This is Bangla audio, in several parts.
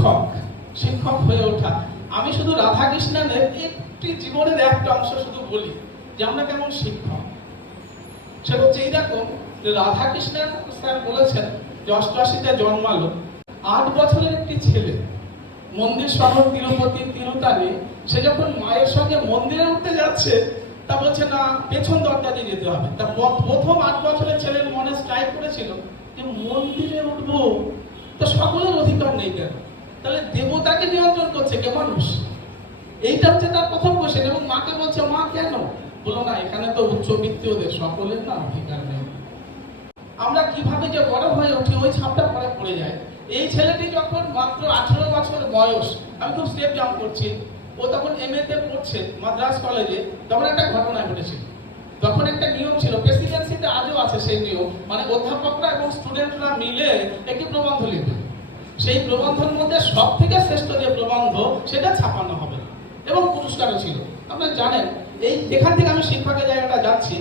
শিক্ষক। শিক্ষক হয়ে ওঠা। আমি শুধু রাধাকৃষ্ণনের একটি জীবনের একটা অংশ শুধু বলি যে আমরা কেমন শিক্ষক। সেটা হচ্ছে এইরকম যে রাধাকৃষ্ণের স্যার বলেছেন যে অষ্টআশিতে জন্মালো। আট বছরের একটি ছেলে, মন্দির শহর তিরুপতি তিরুতানি সে যখন মায়ের সঙ্গে মন্দিরে উঠতে যাচ্ছে, তা বলছে, না, পেছন দরজা দিয়ে যেতে হবে। তা প্রথম আট বছরের ছেলের মনে স্ট্রাইক করেছিল যে মন্দিরে উঠবো? তো সকলের অধিকার নেই কেন? তাহলে দেবতাকে নিয়ন্ত্রণ করছে কে? মানুষ। এইটা হচ্ছে তার প্রথম কোশ্চেন এবং মাকে বলছে, মা, কেন? বলো না, এখানে তো উচ্চবিত্তীয়দের সকলের না অধিকার নেই। আমরা কীভাবে যে বড় হয়ে উঠি, ওই ছাপটা পরে পড়ে যায়। এই ছেলেটি যখন মাত্র আঠেরো বছর বয়স, আমি খুব স্টেপ জাম্প করছি। ও তখন এম তে পড়ছে, মাদ্রাস কলেজে তখন একটা ঘটনা ঘটেছে। তখন একটা নিয়ম ছিল প্রেসিডেন্সিতে আজও আছে সেই নিয়ম। মানে অধ্যাপকরা এবং স্টুডেন্টরা মিলে একটি প্রবন্ধ লিখবে। সেই প্রবন্ধের মধ্যে সব থেকে শ্রেষ্ঠ যে প্রবন্ধ, সেটা ছাপানো হবে। এবং পুরস্কারও ছিল। আপনারা জানেন, এই এখান থেকে আমি শিক্ষকের জায়গাটা যাচ্ছি,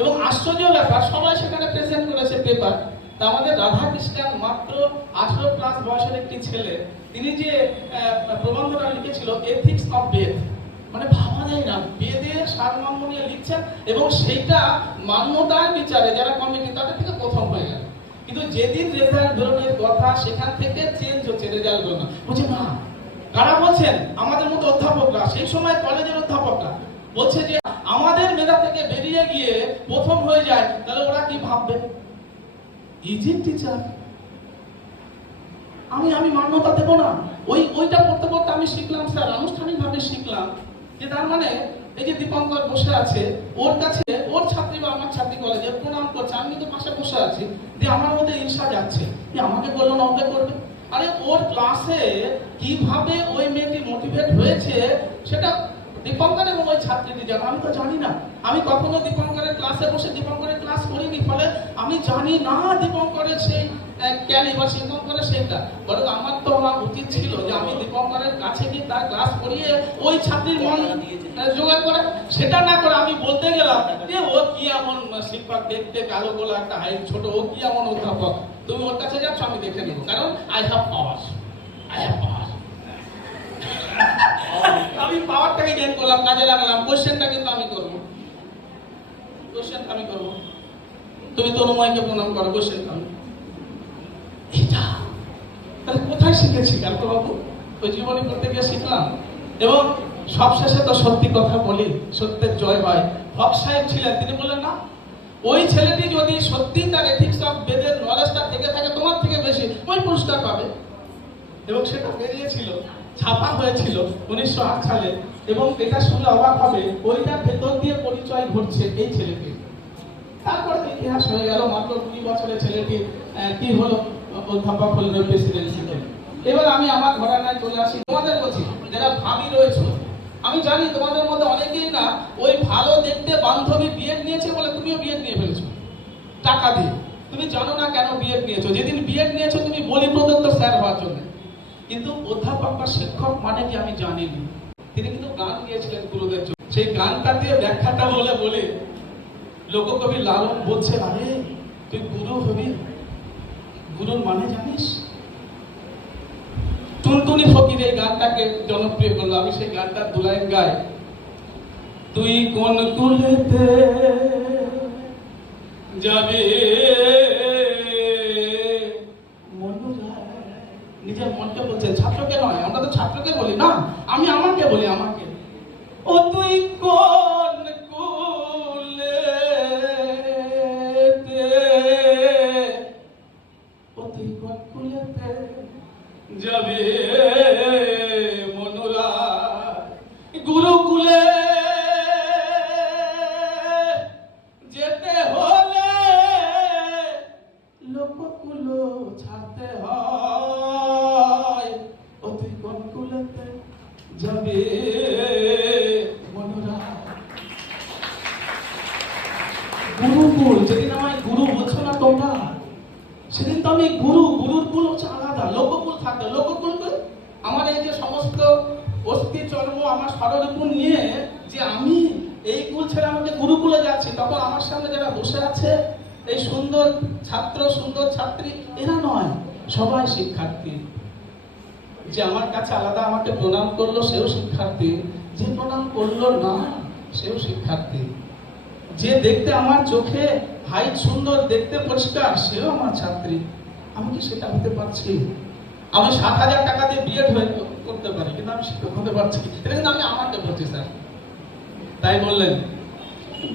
এবং আশ্চর্য ব্যাপার, সবাই সেখানে প্রেজেন্ট করেছে পেপার তা আমাদের রাধাকৃষ্ণন মাত্র আঠারো প্লাস বয়সের একটি ছেলে, তিনি যে প্রবন্ধটা লিখেছিল এথিক্স অফ বেদ মানে ভাবা যায় না, বেদে সারমর্ম নিয়ে লিখছেন, এবং সেইটা মান্যতার বিচারে যারা কমিটি তাদের থেকে প্রথম হয়ে গেল। কিন্তু যেদিন রেজাল্ট বেরোনোর কথা সেখান থেকে চেঞ্জ হচ্ছে রেজাল্ট বেরোনো বলছে না কারা বলছেন? আমাদের মতো অধ্যাপকরা, সেই সময় কলেজের অধ্যাপকরা বলছে যে, আমাদের মেধা থেকে বেরিয়ে গিয়ে প্রথম হয়ে যায়, তাহলে ওরা কি ভাববে? ইজি টিচার আমি আমি মান্যতা দেবো না। ওই, ওইটা পড়তে পড়তে আমি শিখলাম, স্যার। আনুষ্ঠানিকভাবে শিখলাম যে তার মানে এই যে দীপঙ্কর বসে আছে, ওর কাছে ওর ছাত্রী বা আমার ছাত্রী কলেজে প্রণাম করছে, আমি কিন্তু পাশে বসে আছি, যে আমার মধ্যে ঈর্ষা যাচ্ছে যে আমাকে বলল না, ওকে করবে। আরে ওর ক্লাসে কীভাবে ওই মেয়েটি মোটিভেট হয়েছে, সেটা দীপঙ্কর এবং ওই ছাত্রীটি জানো, আমি তো জানি না। আমি কখনো দীপঙ্করের ক্লাসে বসে দীপঙ্করের ক্লাস করিনি। ফলে আমি জানি না দীপঙ্করের সেই ক্যালি বা দীপঙ্করের সেইটা বরং আমার তো হওয়া উচিত ছিল যে আমি দীপঙ্করের কাছে গিয়ে তার ক্লাস করিয়ে ওই ছাত্রীর মন জোগাড় করে। সেটা না করে আমি বলতে গেলাম যে ও কি এমন শিক্ষক দেখতে কালো গোলা একটা হাইট ছোট, ও কি এমন অধ্যাপক? তুমি ওর কাছে যাচ্ছ, আমি দেখে নেব। কারণ I have power I have power আমি পাওয়ারটাকে গেন করলাম, কাজে লাগলাম। কোশ্চেনটা কিন্তু আমি করব। কোশ্চেন আমি করব। তুমি তনুময়কে প্রণাম করো আমি এটা? তাহলে কোথায় শিখেছি কালকে বাবু ওই জীবনী করতে গিয়ে শিখলাম। এবং সবশেষে তো সত্যি কথা বলি, সত্যের জয় হয়। হক সাহেব ছিলেন, তিনি বললেন, না, ওই ছেলেটি যদি সত্যি তার এথিক্স অফ বেদের নলেজটা থেকে থাকে, তোমার থেকে বেশি, ওই পুরস্কার পাবে। এবং সেটা বেরিয়েছিল, ছাপা হয়েছিল উনিশশো আট সালে। এবং এটা শুনলে অবাক হবে, ওইটার ভেতর দিয়ে পরিচয় ঘটছে এই ছেলেটি তারপরে ইতিহাস হয়ে গেল, মাত্র কুড়ি বছরের ছেলেটি কি হলো? অধ্যাপক হলেন প্রেসিডেন্সিতে। এবার আমি আমার ঘটনায় চলে আসি। তোমাদের বলছি, যারা ভাবি রয়েছে, আমি জানি তোমাদের মধ্যে অনেকেই না ওই ভালো দেখতে বান্ধবী বিয়ে নিয়েছে বলে তুমিও বিয়ে নিয়ে ফেলেছো। টাকা দিয়ে। তুমি জানো না কেন বিয়ে নিয়েছো? যেদিন বিয়ে নিয়েছো, তুমি বলি প্রদত্ত স্যার হওয়ার জন্য। কিন্তু অধ্যাপক বা শিক্ষক মানে কি আমি জানিনি। তিনি কিন্তু গান গিয়েছিলেন গুরুদের সেই গানটা দিয়ে ব্যাখ্যাটা বলে বলে লোককবি লালন বলছে আরে, তুই গুরু হবি গুরুর মানে জানিস? টুনটুনি ফকির এই গানটাকে জনপ্রিয় করল। আমি সেই গানটা দুলাই গাই। তুই কোন কুলেতে যাবে? যাবে গুরুকুল যেদিন আমায় গুরু বলছো না তোমরা, সেদিন তো আমি গুরু, গুরুর কুল হচ্ছে আলাদা, লোককুল থাকতে লোককুল আমার এই যে সমস্ত অস্থি চর্ম, আমার স্বরূপ নিয়ে যে আমি এই কুল ছেড়ে আমাকে গুরুকুলে যাচ্ছি, তখন আমার সামনে যারা বসে আছে, এই সুন্দর ছাত্র, সুন্দর ছাত্রী, এরা নয়, সবাই শিক্ষার্থী। যে আমার কাছে আলাদা আমাকে প্রণাম করল, সেও শিক্ষার্থী। যে প্রণাম করল না, সেও শিক্ষার্থী। যে দেখতে আমার চোখে হাইট সুন্দর, দেখতে পরিষ্কার, সেও আমার ছাত্রী। আমি কি সেটা হতে পারছি? আমি সাত হাজার টাকা দিয়ে বিএড হয়ে করতে পারি, কিন্তু আমি শিক্ষক হতে পারছি এটা কিন্তু আমি আমাকে বলছি, স্যার। তাই বললেন,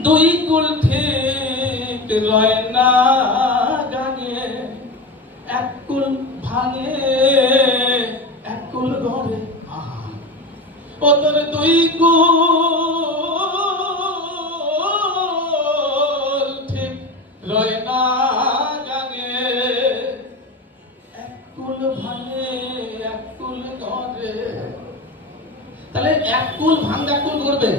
দুই কুল ঠিক রয় না গানে এক কুল ভাঙে এক কুল গড়ে আহা ও দুই কুল ভাঙে তাহলে এক কুল ভাঙ্গা কুল করবে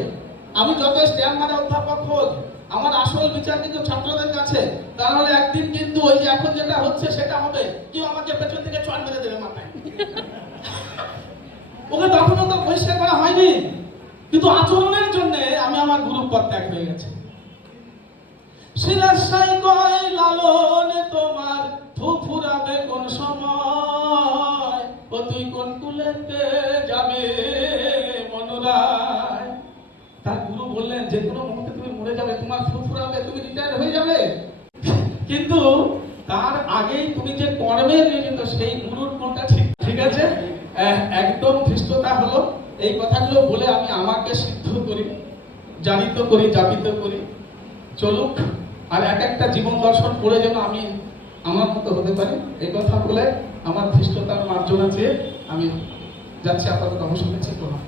আমি যত স্ট্যাম্প মানে অধ্যাপক হোক, আমার আসল বিচার কিন্তু ছাত্রদের কাছে। তাহলে একদিন কিন্তু ওই যে এখন যেটা হচ্ছে সেটা হবে। কেউ আমাকে পেছন থেকে চট মেরে দেবে মাথায়। ওকে তখনও তো পরিষ্কার করা হয়নি। কিন্তু আচরণের জন্য আমি আমার গুরু পদ ত্যাগ হয়ে গেছে। কয়, লালন তোমার ফুফুরাবে কোন সময়। ও তুই কোন কুলেতে যাবে মনোরায়? তার গুরু বললেন, যে কোনো মুহূর্তে তুমি মরে যাবে, তোমার ফুফুরাবে তুমি রিটায়ার হয়ে যাবে। কিন্তু তার আগেই তুমি যে কর্মে নিয়োজিত, সেই গুরুর কোনটা একদম হলো এই কথাগুলো বলে আমি আমাকে সিদ্ধ করি, জানিত করি জাপিত করি। চলুক, আর এক একটা জীবন দর্শন পড়ে যেন আমি আমার মতো হতে পারি। এই কথা বলে আমার ধৃষ্টতার মার্জনা চেয়ে আমি যাচ্ছি আপাতত অবসর নিচ্ছি প্রণাম।